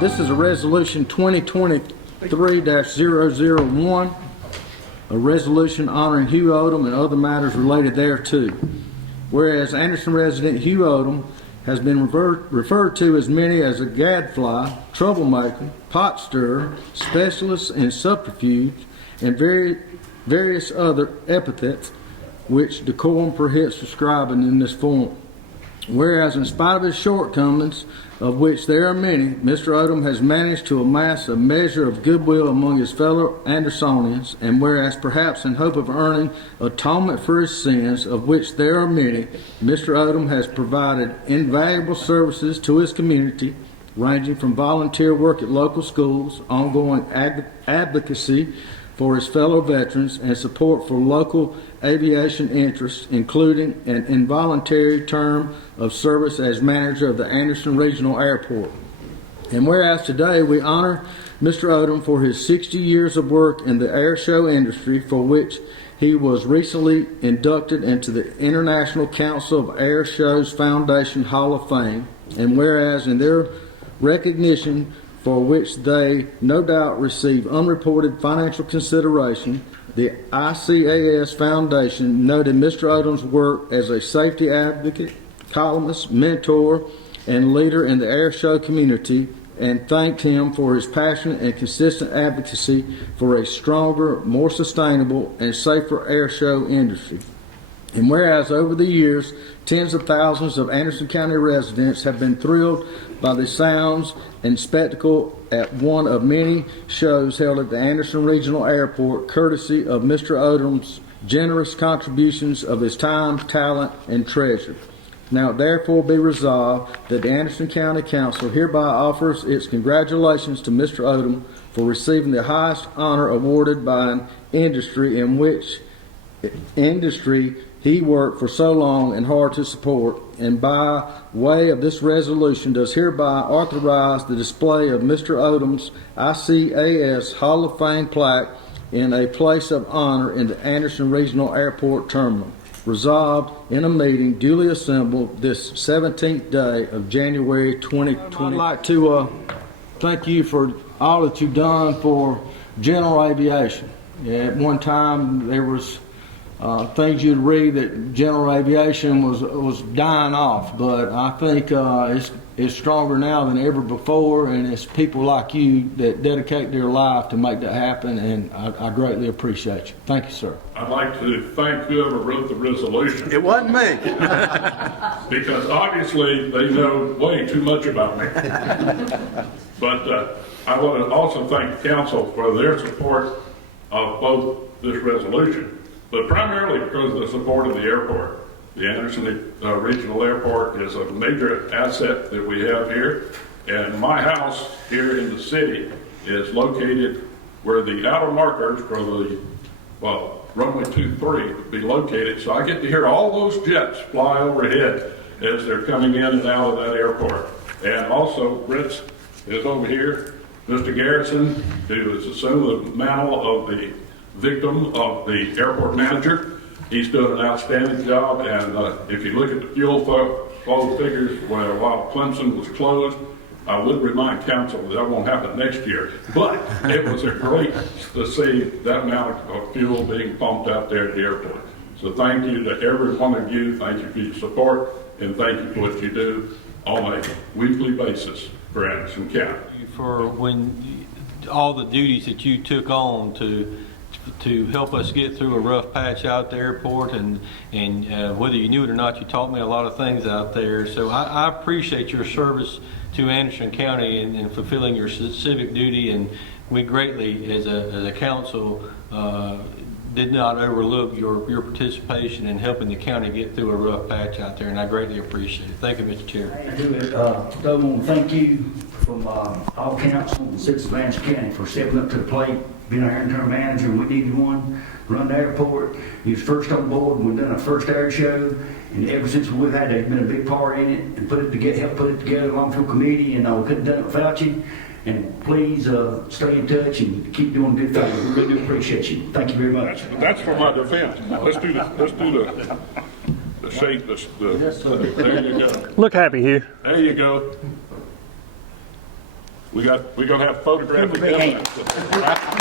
This is a resolution 2023-001, a resolution honoring Hugh Oldham and other matters related thereto. Whereas Anderson resident Hugh Oldham has been referred to as many as a gadfly, troublemaker, pot stirrer, specialist in subterfuge, and various other epithets which decorum prohibits describing in this form. Whereas in spite of his shortcomings, of which there are many, Mr. Oldham has managed to amass a measure of goodwill among his fellow Andersonians, and whereas perhaps in hope of earning atonement for his sins, of which there are many, Mr. Oldham has provided invaluable services to his community, ranging from volunteer work at local schools, ongoing advocacy for his fellow veterans, and support for local aviation interests, including an involuntary term of service as manager of the Anderson Regional Airport. And whereas today we honor Mr. Oldham for his 60 years of work in the air show industry, for which he was recently inducted into the International Council of Air Shows Foundation Hall of Fame, and whereas in their recognition for which they no doubt receive unreported financial consideration, the ICAS Foundation noted Mr. Oldham's work as a safety advocate, columnist, mentor, and leader in the air show community, and thanked him for his passionate and consistent advocacy for a stronger, more sustainable, and safer air show industry. And whereas over the years, tens of thousands of Anderson County residents have been thrilled by the sounds and spectacle at one of many shows held at the Anderson Regional Airport, courtesy of Mr. Oldham's generous contributions of his time, talent, and treasure. Now therefore be resolved that the Anderson County Council hereby offers its congratulations to Mr. Oldham for receiving the highest honor awarded by an industry in which he worked for so long and hard to support, and by way of this resolution does hereby authorize the display of Mr. Oldham's ICAS Hall of Fame plaque in a place of honor in the Anderson Regional Airport Terminal. Resolved in a meeting duly assembled this 17th day of January 2020. I'd like to thank you for all that you've done for general aviation. At one time there was things you'd read that general aviation was dying off, but I think it's stronger now than ever before, and it's people like you that dedicate their life to make that happen, and I greatly appreciate you. Thank you, sir. I'd like to thank whoever wrote the resolution. It wasn't me. Because obviously they know way too much about me. But I want to also thank the council for their support of both this resolution, but primarily because of the support of the airport. The Anderson Regional Airport is a major asset that we have here, and my house here in the city is located where the outer markers for the, runway 23 would be located, so I get to hear all those jets fly overhead as they're coming in and out of that airport. And also, Rich is over here, Mr. Garrison, who has assumed the mantle of the victim of the airport manager. He's doing an outstanding job, and if you look at the fuel flow figures while Clemson was closed, I would remind council that won't happen next year. But it was a great to see that amount of fuel being pumped out there at the airport. So thank you to every one of you. Thank you for your support, and thank you for what you do on a weekly basis for Anderson County. For all the duties that you took on to help us get through a rough patch out at the airport, and whether you knew it or not, you taught me a lot of things out there. So I appreciate your service to Anderson County and fulfilling your civic duty, and we greatly, as a council, did not overlook your participation in helping the county get through a rough patch out there, and I greatly appreciate it. Thank you, Mr. Chair. I want to thank you from all council and citizens of Anderson County for stepping up to the plate, being our interim manager. We needed one, run the airport. He was first on board, and we've done our first air show, and ever since we've had it, he's been a big part in it, and helped put it together along with the committee, and we couldn't have done it without you. And please stay in touch and keep doing good things. We really do appreciate you. Thank you very much. That's for my defense. Let's do the shake. There you go. Look happy, Hugh. There you go. we're gonna have photographic Give him a big hand. evidence.